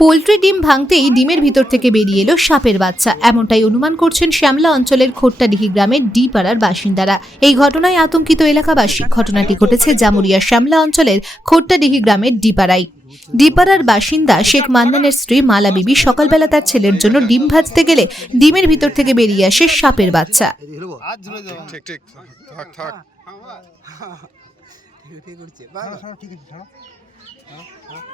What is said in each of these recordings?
Poultry ডিম ভাঙতেই ডিমের ভিতর থেকে বেরিয়ে এলো সাপের বাচ্চা। এমনটাই অনুমান করছেন শ্যামলা অঞ্চলের খোট্টাডিহি গ্রামের ডি পাড়ার বাসিন্দারা। এই ঘটনায় আতঙ্কিত এলাকাবাসী। ঘটনাটি ঘটেছে জামুরিয়া শ্যামলা অঞ্চলের খোট্টাডিহি গ্রামের ডিপাড়ায়। ডিপাড়ার বাসিন্দা শেখ মান্নানের স্ত্রী মালা বিবি সকালবেলা তার ছেলের জন্য ডিম ভাজতে গেলে ডিমের ভিতর থেকে বেরিয়ে আসে সাপের বাচ্চা। ঠিক ঠিক থাক থাক ঠিক করছে ঠিক আছে ছাড়ো।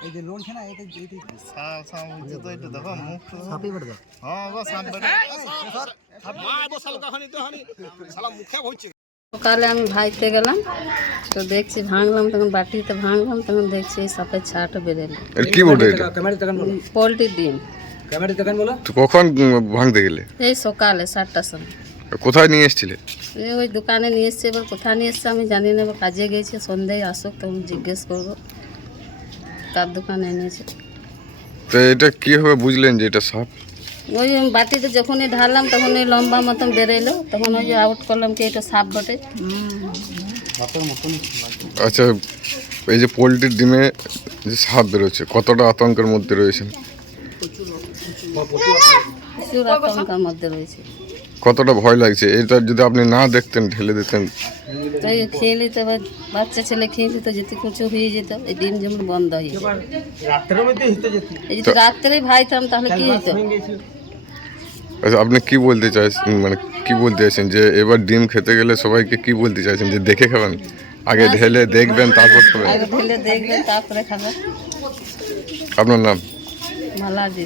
এই যে লোন না এটা এটা সাপ সাপ উঠছে তো একটু দেখো মুখ তো। দেখো। দাও। হ্যাঁ গো সাপ বেড়ে সকালে আমি ভাইতে গেলাম তো দেখছি ভাঙলাম তখন বাটিতে ভাঙলাম তখন দেখছি এই সাপের ছাটা বেরোলো এর কি বটে এটা? ক্যামেরা দোকান বলো। পোলট্রির ডিম। ক্যামেরা দোকান বলো। কখন ভাঙতে গেলে? এই সকালে সাতটার সময়। কোথায় নিয়ে এসেছিলে? ওই দোকানে নিয়ে এসছে এবার কোথায় নিয়ে এসছে আমি জানি না এবার কাজে গেছে সন্ধ্যায় আসুক তখন জিজ্ঞেস করব। তার দোকানে এনেছে। তো এটা কীভাবে বুঝলেন যে এটা সাপ? ওই বাটিতে যখনই ঢাললাম তখন ওই লম্বা মতন বেরোলো তখন ওই যে আউট করলাম কি এটা সাপ বটে। আচ্ছা এই যে পোলট্রির ডিমে যে সাপ বেরোচ্ছে কতটা আতঙ্কের মধ্যে রয়েছেন? প্রচুর আতঙ্কের মধ্যে রয়েছে কতটা ভয় লাগছে? এটা যদি আপনি না দেখতেন ঢেলে দিতেন। তো খেয়ে নিতে বাচ্চা ছেলে খেয়ে নিত যেতে কিছু হয়ে যেত। এই ডিম যেমন বন্ধ হয়ে যেত। এই যদি রাত্রে ভাইতাম তাহলে কি হতো আচ্ছা আপনি কি বলতে চাইছেন? মানে কি বলতে চাইছেন? যে এবার ডিম খেতে গেলে সবাইকে কি বলতে চাইছেন? যে দেখে খাবেন? আগে ঢেলে দেখবেন তারপর খাবেন? ঢেলে দেখবেন তারপরে খাবে আপনার নাম? మళ్ళా అది